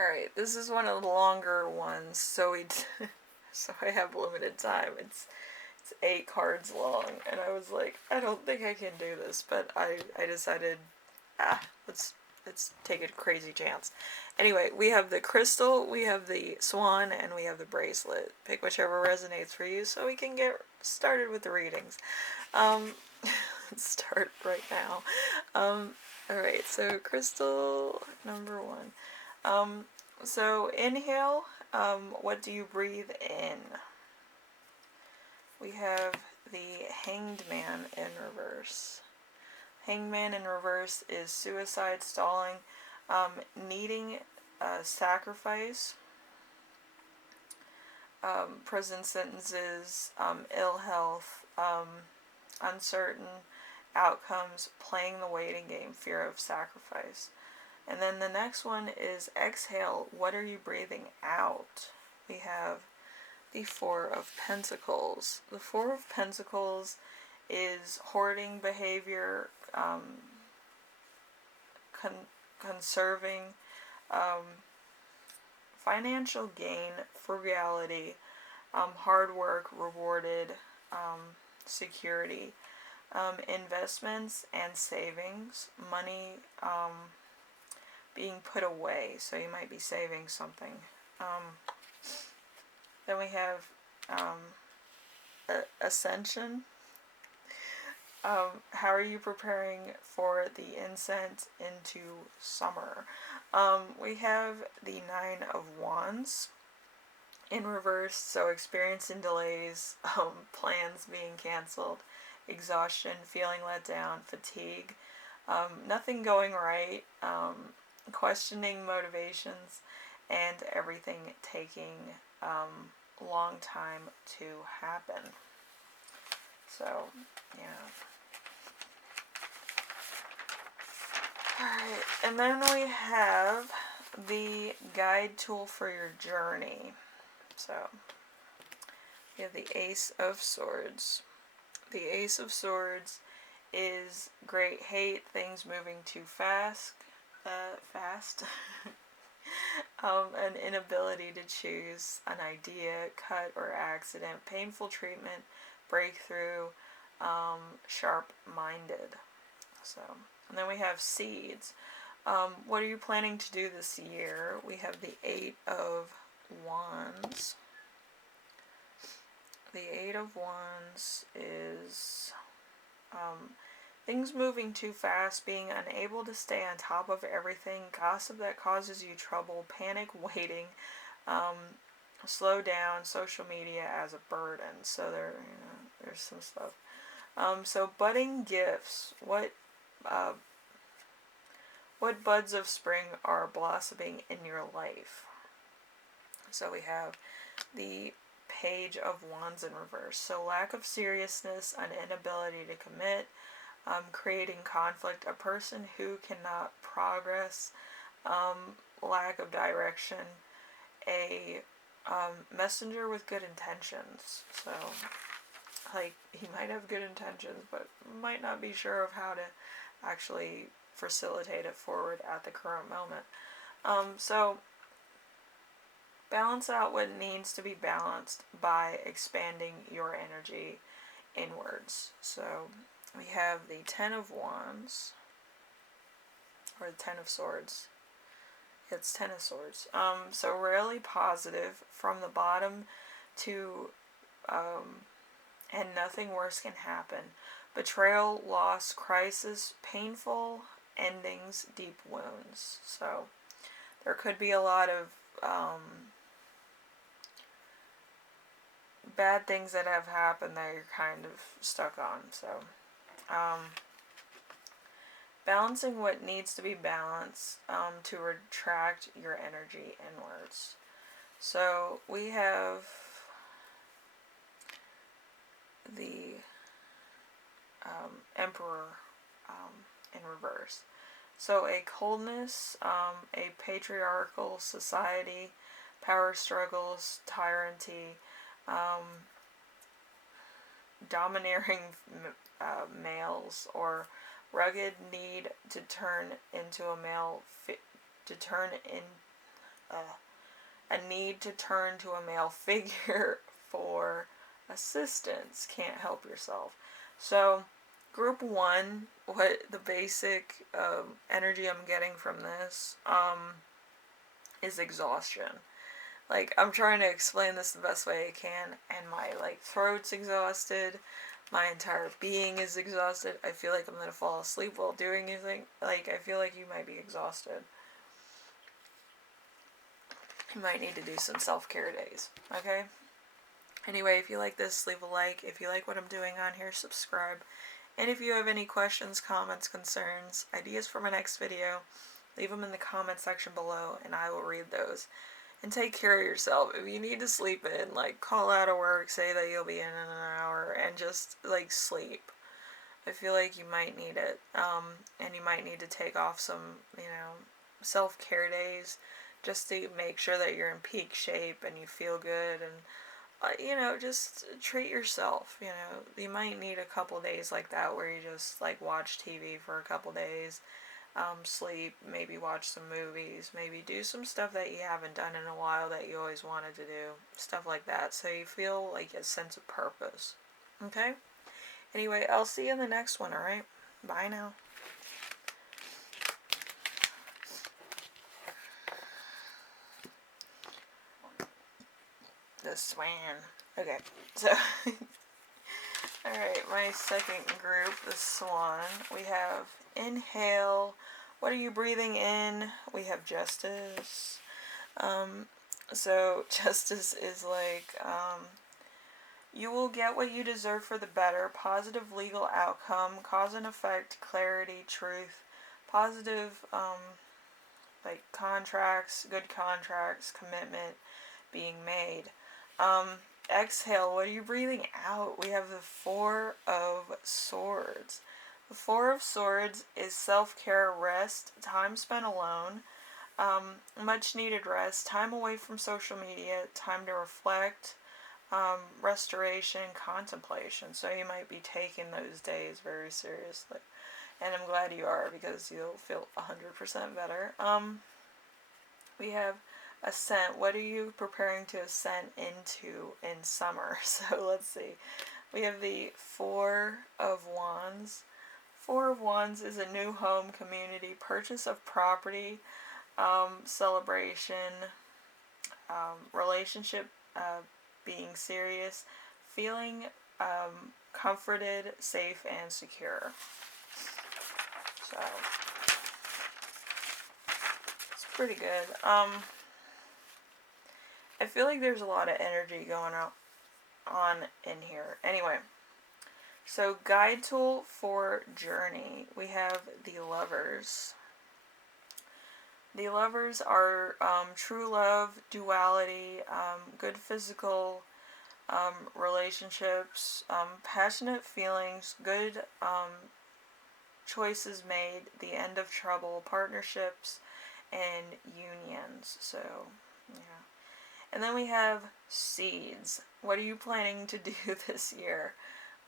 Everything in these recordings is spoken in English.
Alright, this is one of the longer ones, so so I have limited time. It's 8 cards long, and I was like, I don't think I can do this, but I decided, ah, let's take a crazy chance. Anyway, we have the crystal, we have the swan, and we have the bracelet. Pick whichever resonates for you so we can get started with the readings. Um, let's start right now. Alright, so crystal number 1. So inhale, what do you breathe in? We have the Hanged Man in reverse. Hanged Man in reverse is suicide, stalling, needing sacrifice, prison sentences, ill health, uncertain outcomes, playing the waiting game, fear of sacrifice. And then the next one is exhale, what are you breathing out? We have the Four of Pentacles. The Four of Pentacles is hoarding behavior, conserving, financial gain, frugality, hard work rewarded, security, investments and savings, money being put away, so you might be saving something. Then we have ascension. How are you preparing for the ascent into summer? We have the Nine of Wands in reverse, so experiencing delays, plans being canceled, exhaustion, feeling let down, fatigue, nothing going right, questioning motivations, and everything taking long time to happen. So, yeah. Alright, and then we have the guide tool for your journey. So, we have the Ace of Swords. The Ace of Swords is great hate, things moving too fast, an inability to choose an idea, cut or accident, painful treatment, breakthrough, sharp-minded. So, and then we have seeds. What are you planning to do this year? We have the Eight of Wands. The Eight of Wands is things moving too fast, being unable to stay on top of everything, gossip that causes you trouble, panic waiting, slow down, social media as a burden. So there's some stuff. So budding gifts. What buds of spring are blossoming in your life? So we have the Page of Wands in reverse. So lack of seriousness, an inability to commit, creating conflict, a person who cannot progress, lack of direction, a messenger with good intentions. So, like, he might have good intentions, but might not be sure of how to actually facilitate it forward at the current moment. So, balance out what needs to be balanced by expanding your energy inwards. So, we have the Ten of Wands, or the Ten of Swords. It's Ten of Swords. So rarely positive, from the bottom to, and nothing worse can happen. Betrayal, loss, crisis, painful endings, deep wounds. So there could be a lot of bad things that have happened that you're kind of stuck on. So balancing what needs to be balanced, to retract your energy inwards. So we have the Emperor in reverse. So a coldness, a patriarchal society, power struggles, tyranny, domineering males, or rugged need to turn into a male, to turn in a need to turn to a male figure for assistance. Can't help yourself. So, group 1, what the basic energy I'm getting from this is exhaustion. Like, I'm trying to explain this the best way I can, and my, like, throat's exhausted. My entire being is exhausted. I feel like I'm going to fall asleep while doing anything. Like, I feel like you might be exhausted. You might need to do some self-care days, okay? Anyway, if you like this, leave a like. If you like what I'm doing on here, subscribe. And if you have any questions, comments, concerns, ideas for my next video, leave them in the comment section below, and I will read those. And take care of yourself. If you need to sleep in, like, call out of work, say that you'll be in an hour, and just, like, sleep. I feel like you might need it. And you might need to take off some, self-care days, just to make sure that you're in peak shape and you feel good, and just treat yourself. You might need a couple days like that where you just, like, watch TV for a couple days, sleep, maybe watch some movies, maybe do some stuff that you haven't done in a while that you always wanted to do, stuff like that, so you feel like a sense of purpose. Okay? Anyway, I'll see you in the next one, alright? Bye now. The Swan. Okay, so, alright, my second group, the Swan. We have inhale. What are you breathing in? We have justice. So justice is like, you will get what you deserve for the better. Positive legal outcome. Cause and effect. Clarity. Truth. Positive, like contracts. Good contracts. Commitment being made. Exhale. What are you breathing out? We have the Four of Swords. The Four of Swords is self-care, rest, time spent alone, much needed rest, time away from social media, time to reflect, restoration, contemplation. So you might be taking those days very seriously. And I'm glad you are, because you'll feel 100% better. We have ascent. What are you preparing to ascend into in summer? So let's see. We have the Four of Wands. Four of Wands is a new home, community, purchase of property, celebration, relationship being serious, feeling comforted, safe, and secure. So, it's pretty good. I feel like there's a lot of energy going on in here. Anyway. So, guide tool for journey. We have the Lovers. The Lovers are true love, duality, good physical relationships, passionate feelings, good choices made, the end of trouble, partnerships, and unions. So, yeah. And then we have seeds. What are you planning to do this year?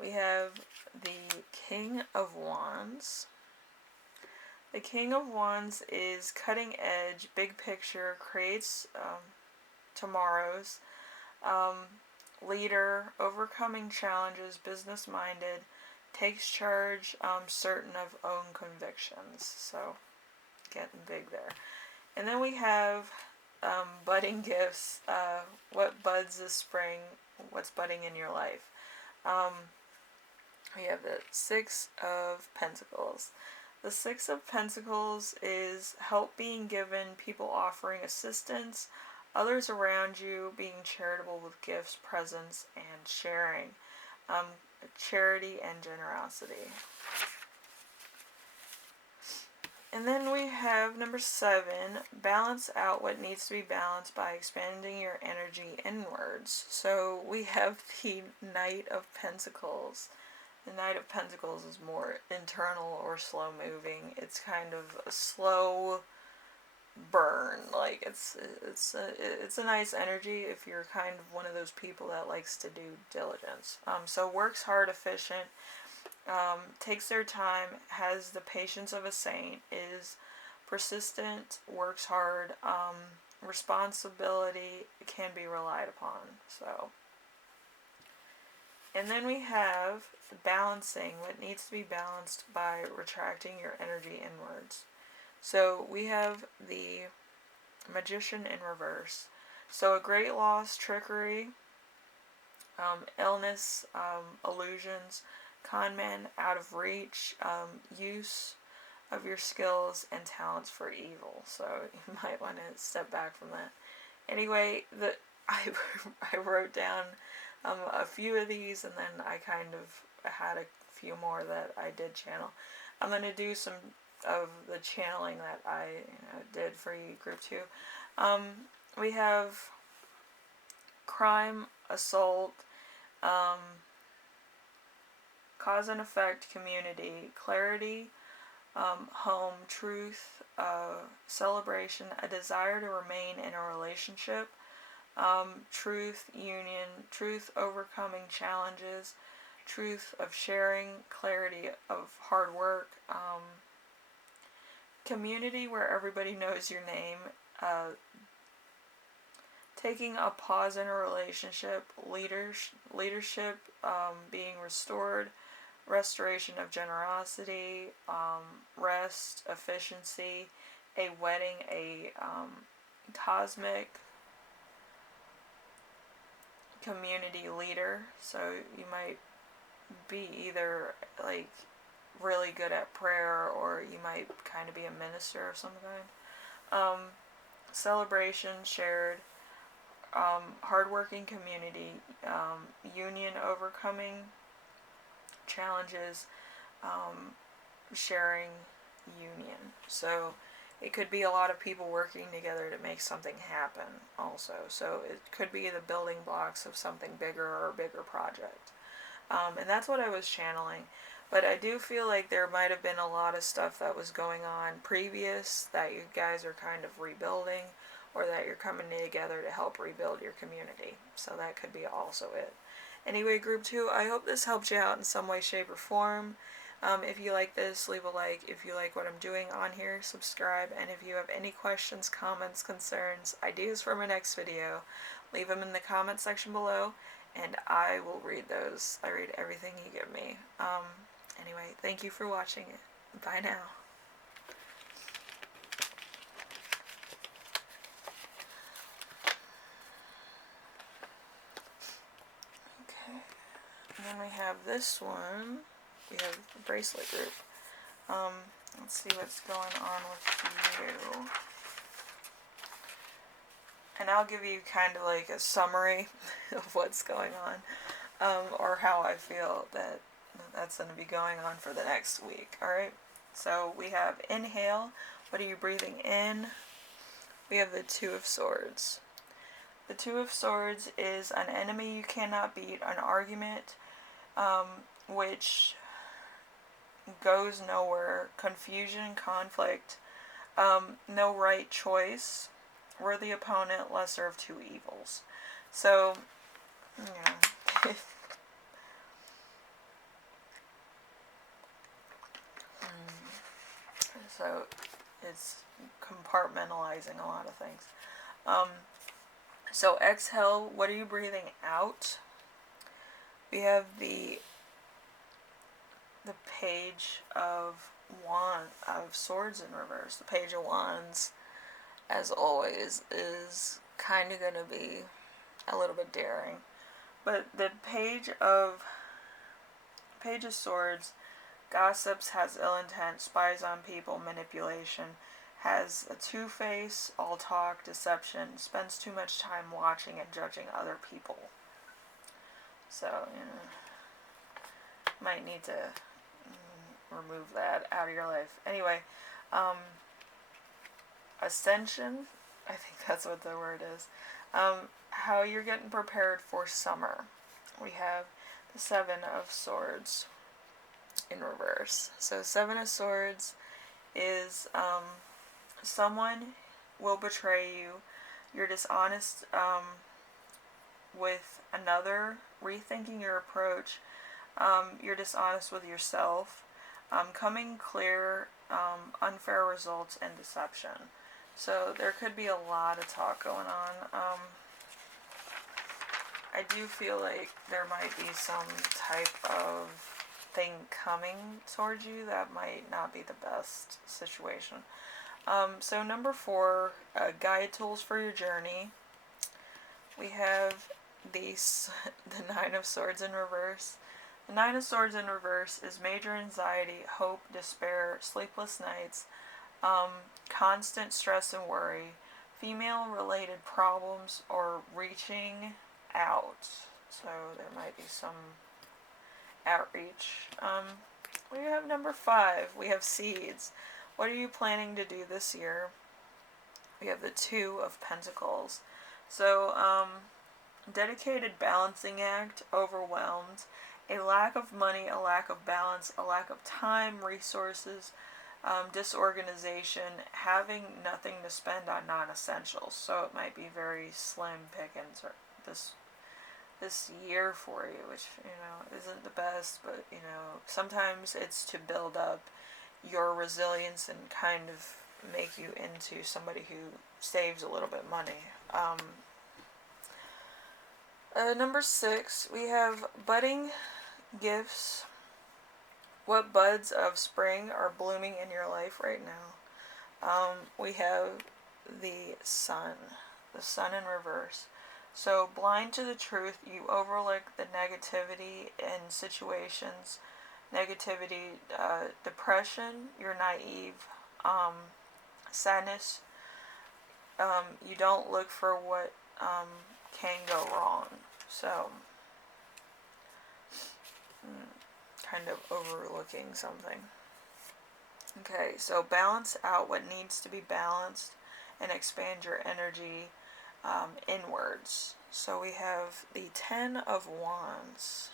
We have the King of Wands. The King of Wands is cutting edge, big picture, creates tomorrows, leader, overcoming challenges, business-minded, takes charge, certain of own convictions. So, getting big there. And then we have budding gifts. What buds this spring? What's budding in your life? We have the Six of Pentacles. The Six of Pentacles is help being given, people offering assistance, others around you being charitable with gifts, presents, and sharing. Charity and generosity. And then we have number 7, balance out what needs to be balanced by expanding your energy inwards. So we have the Knight of Pentacles. The Knight of Pentacles is more internal or slow moving. It's kind of a slow burn. Like it's a nice energy if you're kind of one of those people that likes to do diligence. So works hard, efficient, takes their time, has the patience of a saint, is persistent, works hard, responsibility can be relied upon. So, and then we have balancing, what needs to be balanced by retracting your energy inwards. So we have the Magician in reverse. So a great loss, trickery, illness, illusions, con man, out of reach, use of your skills and talents for evil. So you might want to step back from that. Anyway, I wrote down a few of these, and then I kind of had a few more that I did channel. I'm going to do some of the channeling that I did for you, group 2. We have crime, assault, cause and effect, community, clarity, home, truth, celebration, a desire to remain in a relationship, truth, union, truth, overcoming challenges, truth of sharing, clarity of hard work, community where everybody knows your name, taking a pause in a relationship, leadership, being restored, restoration of generosity, rest, efficiency, a wedding, a cosmic community leader. So you might be either like really good at prayer, or you might kind of be a minister of some kind. Celebration, shared, hardworking community, union, overcoming challenges, sharing, union. So it could be a lot of people working together to make something happen also. So it could be the building blocks of something bigger or a bigger project. And that's what I was channeling. But I do feel like there might have been a lot of stuff that was going on previous that you guys are kind of rebuilding, or that you're coming together to help rebuild your community. So that could be also it. Anyway, group 2, I hope this helped you out in some way, shape, or form. If you like this, leave a like. If you like what I'm doing on here, subscribe. And if you have any questions, comments, concerns, ideas for my next video, leave them in the comment section below, and I will read those. I read everything you give me. Anyway, thank you for watching it. Bye now. Okay. And then we have this one. We have the Bracelet group. Let's see what's going on with you. And I'll give you kind of like a summary of what's going on, or how I feel that that's going to be going on for the next week. Alright, so we have inhale. What are you breathing in? We have the Two of Swords. The Two of Swords is an enemy you cannot beat, an argument which goes nowhere, confusion, conflict, no right choice, worthy opponent, lesser of two evils. So, so it's compartmentalizing a lot of things. So exhale, what are you breathing out? We have the Page of Swords in reverse. The Page of Wands, as always, is kind of going to be a little bit daring. But the Page of Swords gossips, has ill intent, spies on people, manipulation, has a two-face, all talk, deception, spends too much time watching and judging other people. So, might need to remove that out of your life. Anyway, ascension, I think that's what the word is. How you're getting prepared for summer. We have the Seven of Swords in reverse. So Seven of Swords is someone will betray you. You're dishonest with another, rethinking your approach. You're dishonest with yourself. Coming clear, unfair results, and deception. So there could be a lot of talk going on. I do feel like there might be some type of thing coming towards you that might not be the best situation. So number 4, guide tools for your journey. We have the 9 of Swords in reverse. The 9 of Swords in reverse is major anxiety, hope, despair, sleepless nights, constant stress and worry, female-related problems, or reaching out. So there might be some outreach. We have number 5. We have seeds. What are you planning to do this year? We have the 2 of Pentacles. So, dedicated balancing act, overwhelmed, a lack of money, a lack of balance, a lack of time, resources, disorganization, having nothing to spend on non-essentials. So it might be very slim pickings this year for you, which, isn't the best, but, sometimes it's to build up your resilience and kind of make you into somebody who saves a little bit of money. Number 6, we have budding gifts. What buds of spring are blooming in your life right now? We have the sun in reverse. So, blind to the truth, you overlook the negativity in situations, negativity, depression, you're naive, sadness, you don't look for what can go wrong. So, kind of overlooking something. Okay, so balance out what needs to be balanced and expand your energy inwards. So we have the 10 of Wands.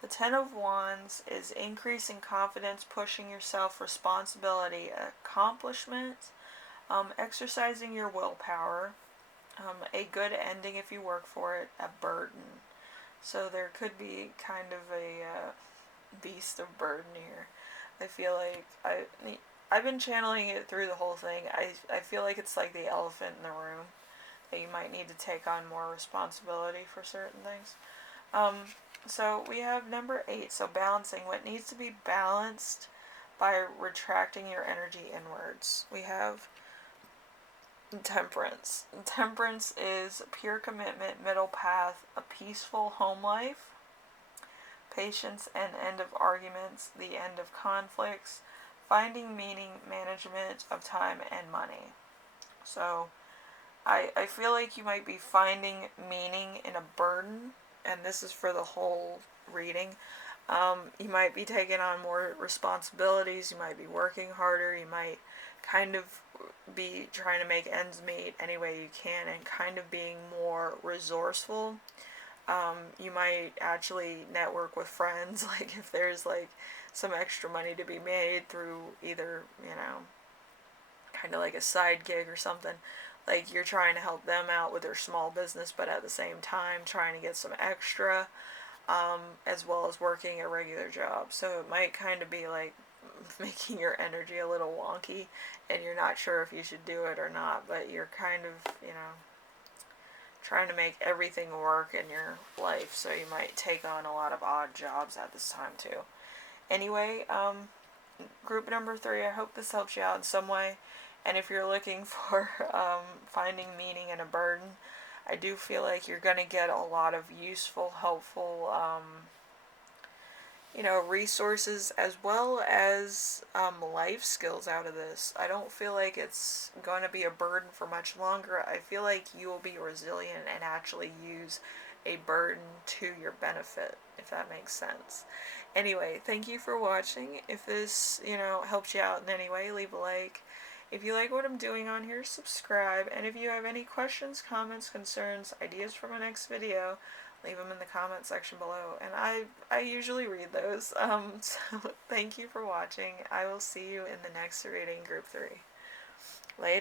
The 10 of Wands is increasing confidence, pushing yourself, responsibility, accomplishment, exercising your willpower, a good ending if you work for it, a burden. So there could be kind of a beast of burden here. I feel like I've been channeling it through the whole thing. I feel like it's like the elephant in the room, that you might need to take on more responsibility for certain things. So we have number 8, so balancing. What needs to be balanced by retracting your energy inwards. We have temperance. Temperance is pure commitment, middle path, a peaceful home life, patience and end of arguments, the end of conflicts, finding meaning, management of time and money. So I feel like you might be finding meaning in a burden, and this is for the whole reading. You might be taking on more responsibilities, you might be working harder, you might kind of be trying to make ends meet any way you can, and kind of being more resourceful. You might actually network with friends, like if there's like some extra money to be made through either, kind of like a side gig or something. Like you're trying to help them out with their small business, but at the same time trying to get some extra, as well as working a regular job. So it might kind of be like making your energy a little wonky, and you're not sure if you should do it or not, but you're kind of, trying to make everything work in your life. So you might take on a lot of odd jobs at this time too. Anyway, group number 3, I hope this helps you out in some way. And if you're looking for finding meaning in a burden, I do feel like you're going to get a lot of useful, helpful, resources, as well as life skills out of this. I don't feel like it's going to be a burden for much longer. I feel like you will be resilient and actually use a burden to your benefit, if that makes sense. Anyway, thank you for watching. If this, helps you out in any way, leave a like. If you like what I'm doing on here, subscribe. And if you have any questions, comments, concerns, ideas for my next video, leave them in the comment section below. And I usually read those. So thank you for watching. I will see you in the next reading, group 3.